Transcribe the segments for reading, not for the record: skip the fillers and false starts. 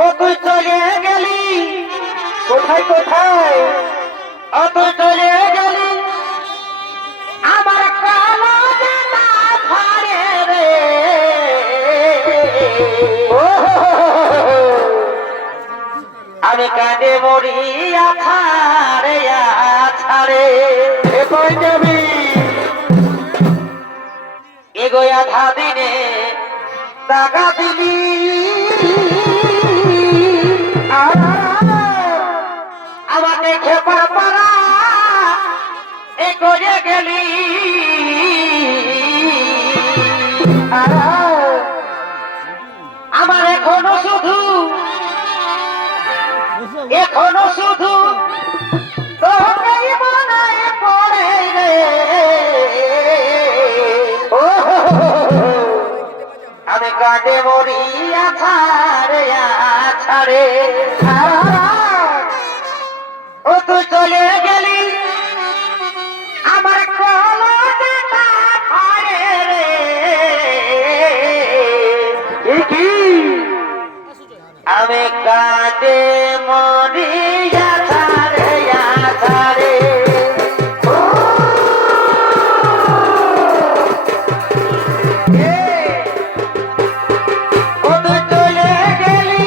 ও তুই চলে গেলি কোথায় কোথায়, ও তুই চলে গেলি আমার কালো জানা ফাড়ে রে। আমি কাঁদে মরি আছাড়ে আছাড়ে। কই যাবি এগোয় আধা দিনে টাকা দিলি, আমাকে খেপার পাড়া এগোয়ে গেলি। আমার এখনো শুধু তোকেই মনে পড়ে রে। আমি কাঁদে মরি আছাড়ে আছাড়ে। ও তুই চলে গেলি আমার কলজটা ফাড়ে রে। কি আমি কাঁদে মরি আছাড়ে আছাড়ে। চলে গেলি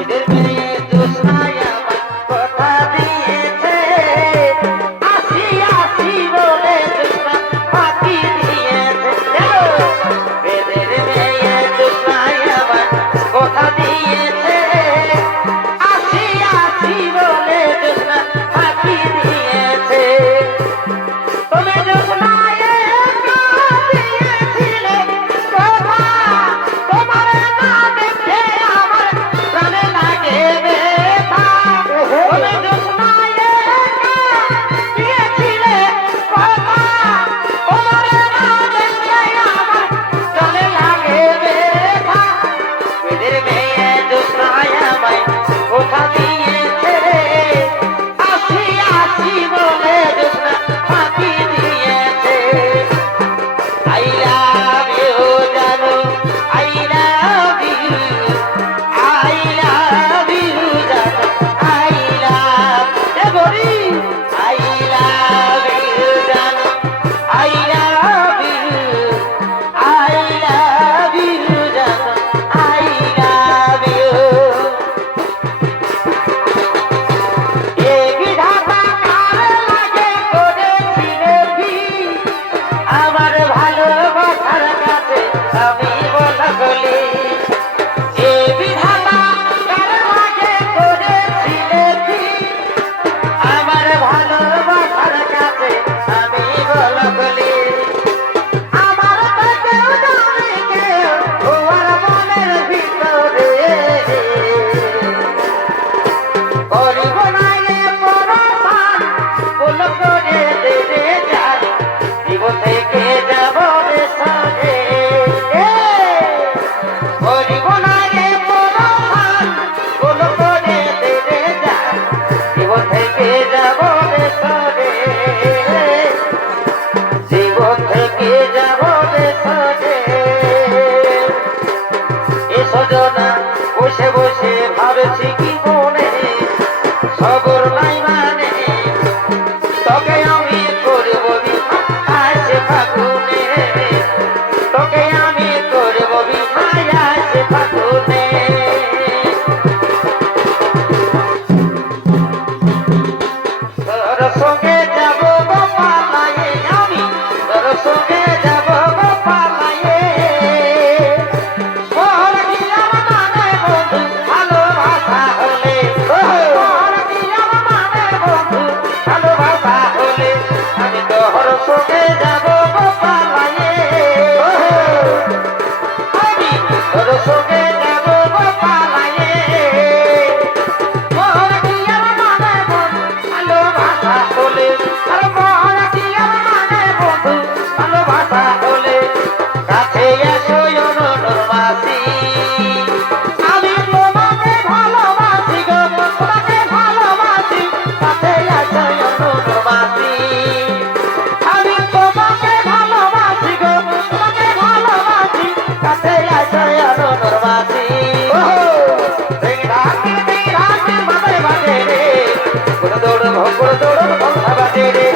এদের মেয়ে জোসনাই আমার কথা দিয়েছে আসি আসি বলে জোসনা ফাঁকি দিয়েছে এদের মেয়ে জোসনাই আমার কথা দিয়েছে আসি আসি বলে জোসনা ফাঁকি দিয়েছে তুমি জোসনাই দিয়েছিলে কথা তোমার না দেখে আমার প্রাণে লাগে ব্যথা তুমি জোসনাই দিয়েছিলে কথা তোমার না দেখে আমার প্রাণে লাগে ব্যথা এদের মেয়ে জোসনাই আমায় কথা দিয়েছে আসি আসি বলে জোসনা ফাঁকি দিয়েছে I love you, জানো I love you, I love you, জানো I love বলি I love you, জানো I love you, I love you, জানো I love you. এ বিধাতা কার লাগে করেছিলে কি আমার ভালোবাসার কাছে আমি বলা বলি এ বিধাতা কার লাগে করেছিলে কি আমার ভালোবাসার কাছে আমি বলা বলি আমার তো কেউ জানে কেউ ওর মনের ভিতরে করিব না এ পরমান বল করে দেবে যান জীবন থেকে যাব বেসরে করিব না এ পরমান বল করে দেবে যান জীবন থেকে যাব বেসরে জীবন থেকে যাব বেসরে এ সজনা বসে বসে ভাবছি কি মনে খবর নাই মানে তোকে আমি করব আসে ফাগুনে তোকে আমি করব আসে ফাগুনে তোর সঙ্গে যাব পালায়ে আমি তোর সঙ্গে যাব পালায়ে মোর দিলাম মানে বন্ধু ভালোবাসা হলে মোর দিলাম মানে বন্ধু ভালোবাসা হলে আমি তোর সঙ্গে যাব পালায়ে আমি তোর সঙ্গে যাব পালায়ে মোর দিলাম মানে বন্ধু ভালোবাসা হলে আর মোর দিলাম মানে বন্ধু ভালোবাসা হলে কাছে এসো অনুরবাসী আমি তোমাকে ভালোবাসি গো তোমাকে ভালোবাসি কাছে এসো অনুরবাসী আমি তোমাকে ভালোবাসি গো তোমাকে ভালোবাসি কাছে এসো অনুরবাসী রাতে রাতে বাজে বাজে রে দৌড় ভঙ্গা বাজে রে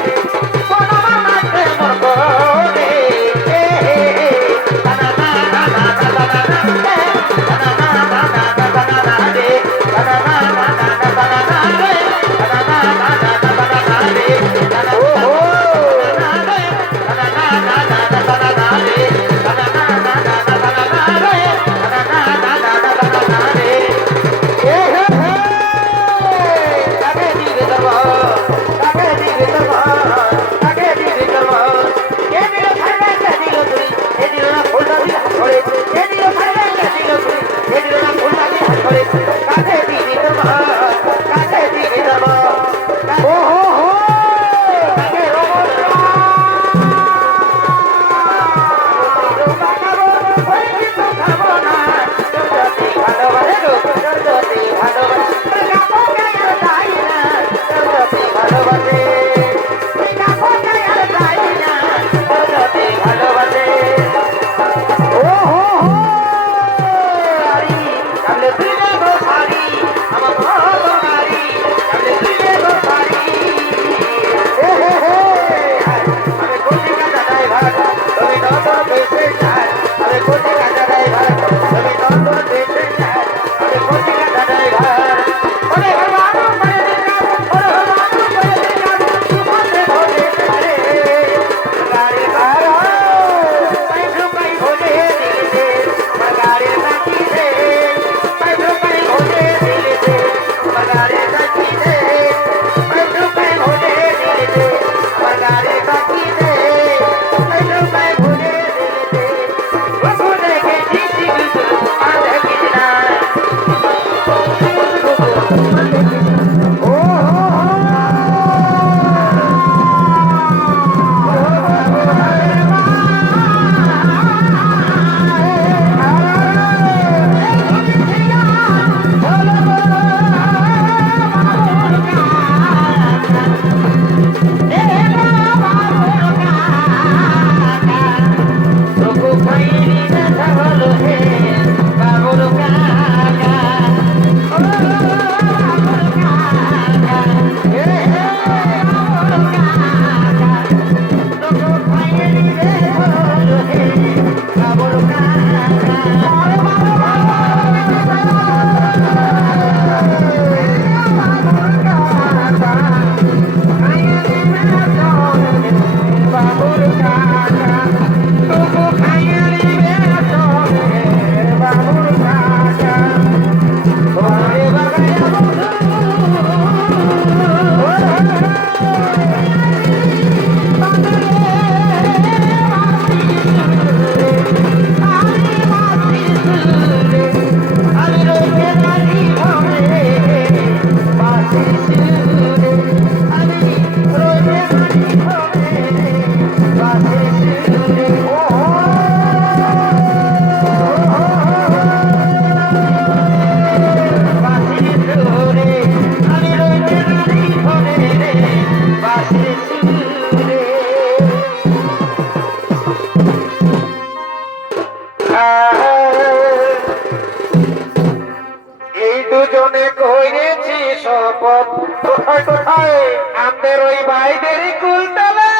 দুজনে করেছি শপথ কোথায় কোথায় আমাদের ওই বাইদের কুলতলে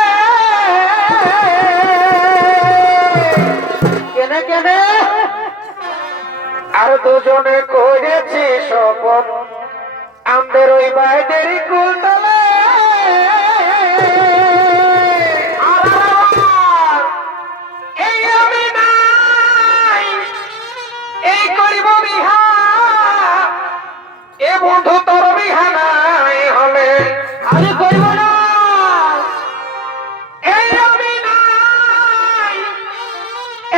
কেনে কেনে আর দুজনে করেছি শপথ আমাদের ওই বাইদের কুলতলে এই আমি নাই এই করিব বিহা এ বন্ধু তোর বিহানাই হলে আমি করিব না এই আমি নাই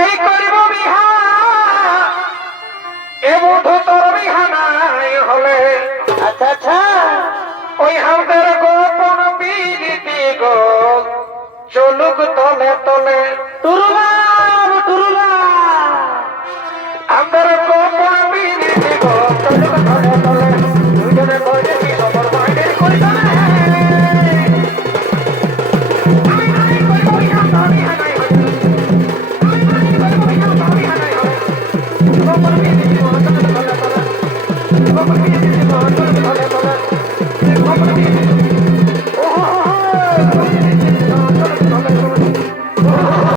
এই করিব বিহা এ বন্ধু তোর বিহানাই হলে আচ্ছা আচ্ছা ওই আমাদের গোপন বিরীতি গো চলুক তলে তলে টুরুলা টুরুলা আমাদের গোপন বিরীতি গো চলুক তলে তলে দুজনে করেছি সবার বাইরে করি তলে আমি নাই করিব ইহা আমি হানাই আমি নাই করিব ইহা আমি হানাই গোপন বিরীতি গো চলুক তলে তলে গোপন বিরীতি গো চলুক তলে তলে গোপন বিরীতি ও